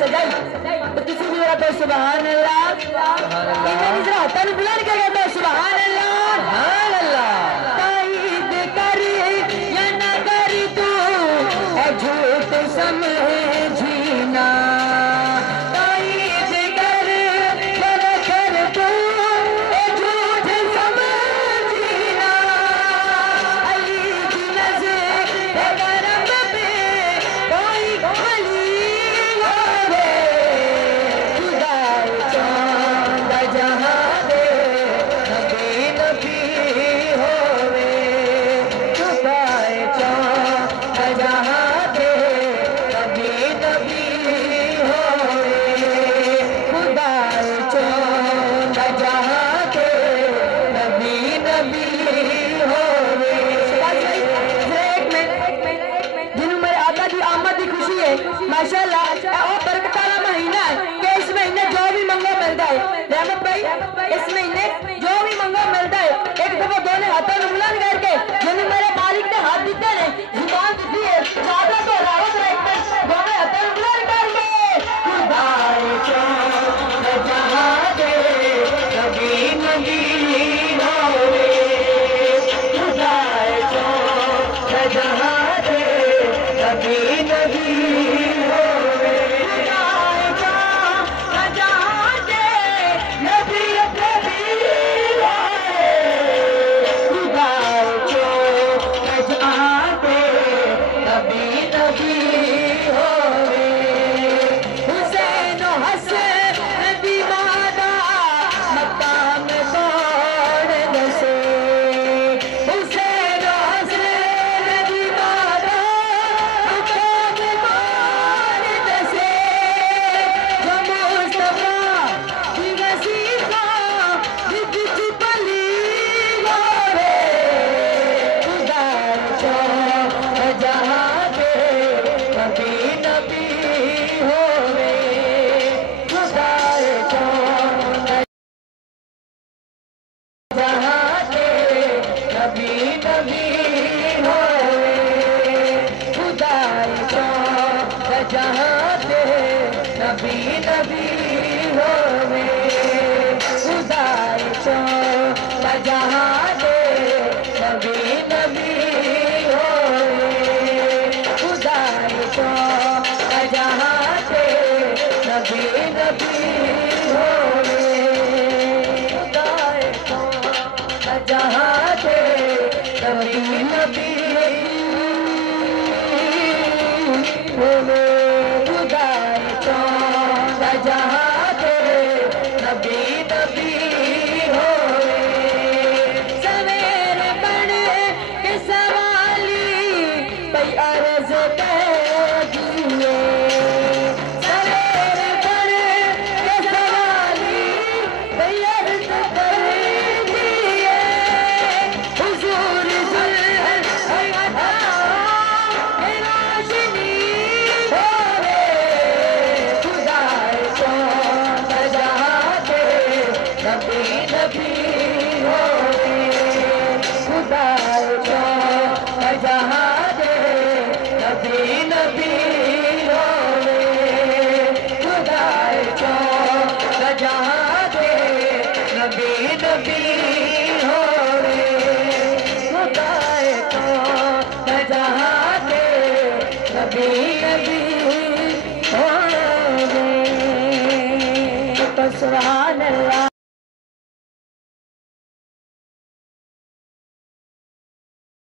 सजाई तो किसी भी जरा तो सुभान अल्लाह इन्हें जरा तन बुलंद करके तो सुभान अल्लाह सुभान अल्लाह। ताईद कर या न कर तू ए झूठ समझीना, ताईद कर या न कर तू ए झूठ समझीना। अली की नज़र करम पे कोई अली होवे, खुदाए चांद जहां दे नबी नबी होवे, खुदाए चांद जहां दे नबी नबी होवे, खुदाए चांद जहां दे नबी नबी होवे। जिन्हों मेरे आका की आमद की खुशी है माशाअल्लाह, और बरकत वाला महीना है कि इस महीने जो भी मंगो मिलता है। रहमत भाई इस महीने जो भी मंगो मिलता है, एक दफा दोनों हाथों में बुलंद करके जिन्हें मेरे मालिक ने हाथ दीते हैं, जुबान दी है, चादर को रावत रखकर दोनों हाथों में बुलंद करके खुदाए चांद जहां दे नबी नबी होवे, खुदाए चांद जहां दे नबी नबी होवे, खुदाए चांद जहां दे नबी नबी होवे, खुदाए चांद जहां दे नबी नबी होवे। हुसैन हसन दीवाना मकाम कौन दसे, हुसैन हसन दीवाना मकाम कौन दसे, जो मुस्तफा की वसीफा विच पली होवे, खुदाए चांद जहां दे नबी नबी होवे, खुदाए चांद जहां दे नबी नबी होवे, खुदाए चांद जहां दे नबी नबी होवे, खुदाए चांद जहां दे नबी नबी होवे, खुदाए चांद जहां दे नबी नबी होवे, खुदाए चांद जहां दे नबी नबी होवे, खुदाए चांद जहां दे नबी नबी होवे। सवेर बन के सवाली पई अर्ज कर दिए, सवेर बन के सवाली पई अर्ज कर दिए, हुजूर अता रोशनी होवे, खुदाए चांद जहां दे नबी नबी होवे, खुदाए चांद जहां दे नबी नबी होवे, खुदाए चांद जहां दे नबी नबी होवे, खुदाए चांद जहां दे नबी नबी होवे। तो सुभान अल्लाह